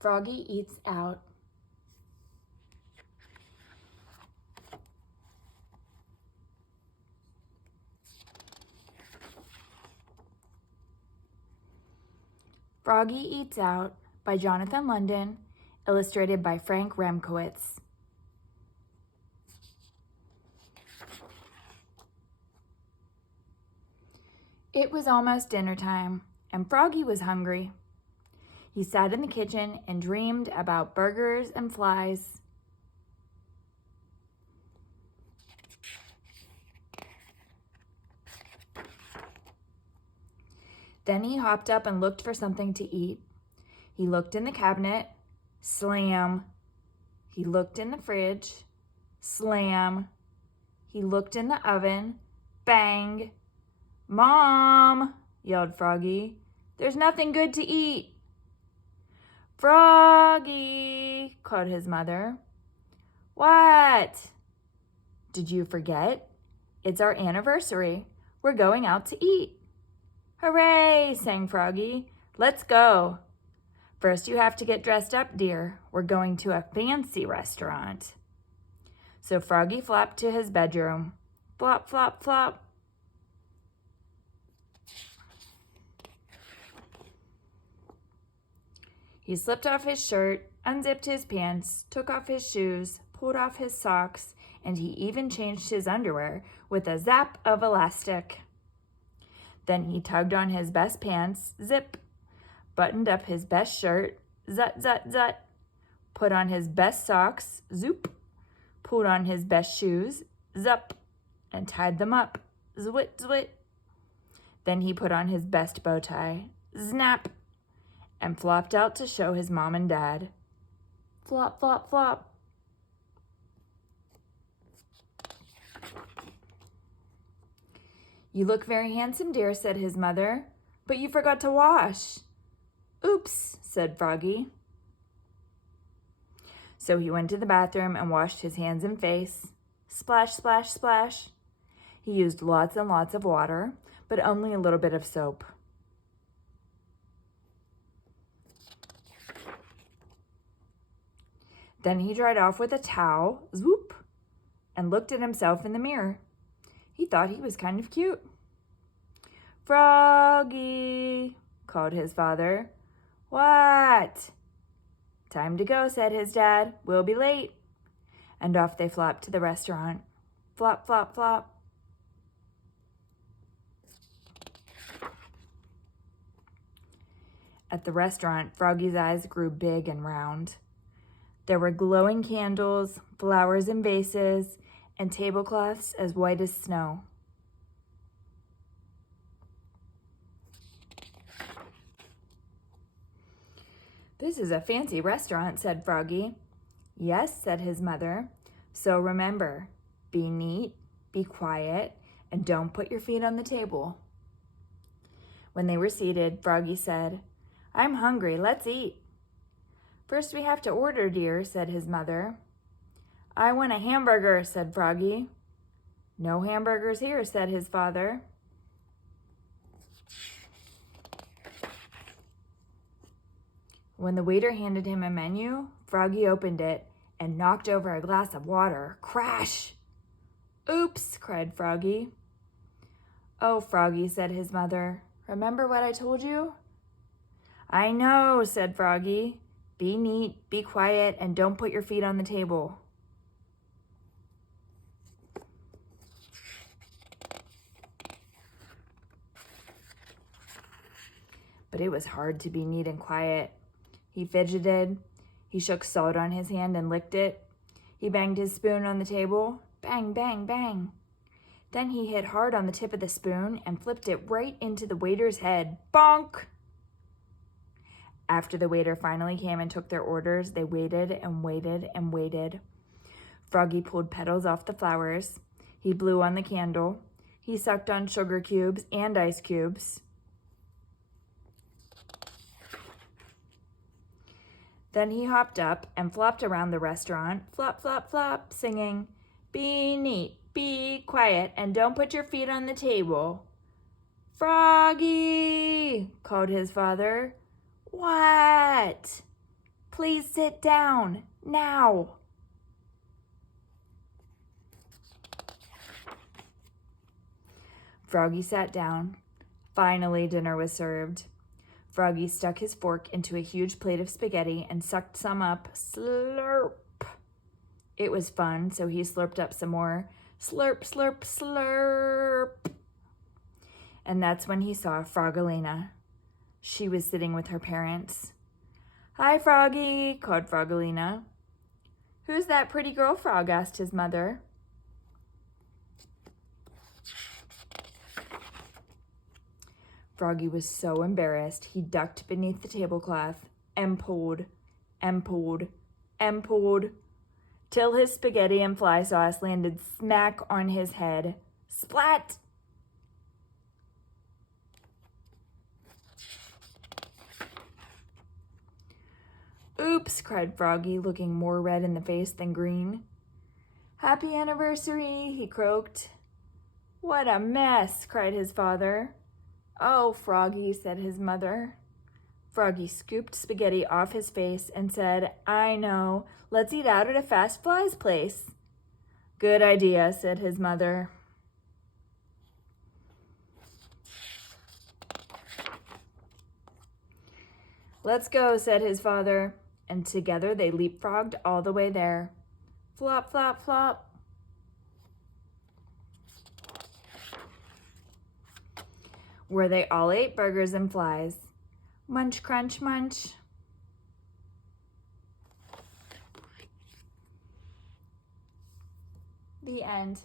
Froggy Eats Out. Froggy Eats Out by Jonathan London, illustrated by Frank Remkiewicz. It was almost dinner time, and Froggy was hungry. He sat in the kitchen and dreamed about burgers and flies. Then he hopped up and looked for something to eat. He looked in the cabinet, slam. He looked in the fridge, slam. He looked in the oven, bang. "Mom," yelled Froggy, "there's nothing good to eat." "Froggy," called his mother. "What?" "Did you forget? It's our anniversary. We're going out to eat." "Hooray," sang Froggy. "Let's go." "First you have to get dressed up, dear. We're going to a fancy restaurant." So Froggy flopped to his bedroom. Flop, flop, flop. He slipped off his shirt, unzipped his pants, took off his shoes, pulled off his socks, and he even changed his underwear with a zap of elastic. Then he tugged on his best pants, zip, buttoned up his best shirt, zut, zut, zut, put on his best socks, zoop, pulled on his best shoes, zup, and tied them up, zwit, zwit. Then he put on his best bow tie, snap, and flopped out to show his mom and dad. Flop, flop, flop. "You look very handsome, dear," said his mother, "but you forgot to wash." "Oops," said Froggy. So he went to the bathroom and washed his hands and face. Splash, splash, splash. He used lots and lots of water, but only a little bit of soap. Then he dried off with a towel, swoop, and looked at himself in the mirror. He thought he was kind of cute. "Froggy," called his father. "What?" "Time to go," said his dad. "We'll be late." And off they flopped to the restaurant. Flop, flop, flop. At the restaurant, Froggy's eyes grew big and round. There were glowing candles, flowers in vases, and tablecloths as white as snow. "This is a fancy restaurant," said Froggy. "Yes," said his mother. "So remember, be neat, be quiet, and don't put your feet on the table." When they were seated, Froggy said, "I'm hungry, let's eat." "First we have to order, dear," said his mother. "I want a hamburger," said Froggy. "No hamburgers here," said his father. When the waiter handed him a menu, Froggy opened it and knocked over a glass of water. Crash! "Oops," cried Froggy. "Oh, Froggy," said his mother, "remember what I told you?" "I know," said Froggy. "Be neat, be quiet, and don't put your feet on the table." But it was hard to be neat and quiet. He fidgeted. He shook salt on his hand and licked it. He banged his spoon on the table. Bang, bang, bang. Then he hit hard on the tip of the spoon and flipped it right into the waiter's head. Bonk! After the waiter finally came and took their orders, they waited and waited and waited. Froggy pulled petals off the flowers. He blew on the candle. He sucked on sugar cubes and ice cubes. Then he hopped up and flopped around the restaurant, flop, flop, flop, singing, "Be neat, be quiet, and don't put your feet on the table." "Froggy," called his father. "What?" Please sit down, now. Froggy sat down. Finally, dinner was served. Froggy stuck his fork into a huge plate of spaghetti and sucked some up. Slurp. It was fun, so he slurped up some more. Slurp, slurp, slurp. And that's when he saw Froggelina. She was sitting with her parents. Hi, Froggy, called Froggelina. Who's that pretty girl, Frog? Asked his mother. Froggy was so embarrassed, he ducked beneath the tablecloth and pulled, till his spaghetti and fly sauce landed smack on his head. Splat! Oops, cried Froggy, looking more red in the face than green. Happy anniversary, he croaked. What a mess, cried his father. Oh, Froggy, said his mother. Froggy scooped spaghetti off his face and said, I know, let's eat out at a Fast Fly's place. Good idea, said his mother. Let's go, said his father, and together they leapfrogged all the way there. Flop, flop, flop. Where they all ate burgers and flies. Munch, crunch, munch. The end.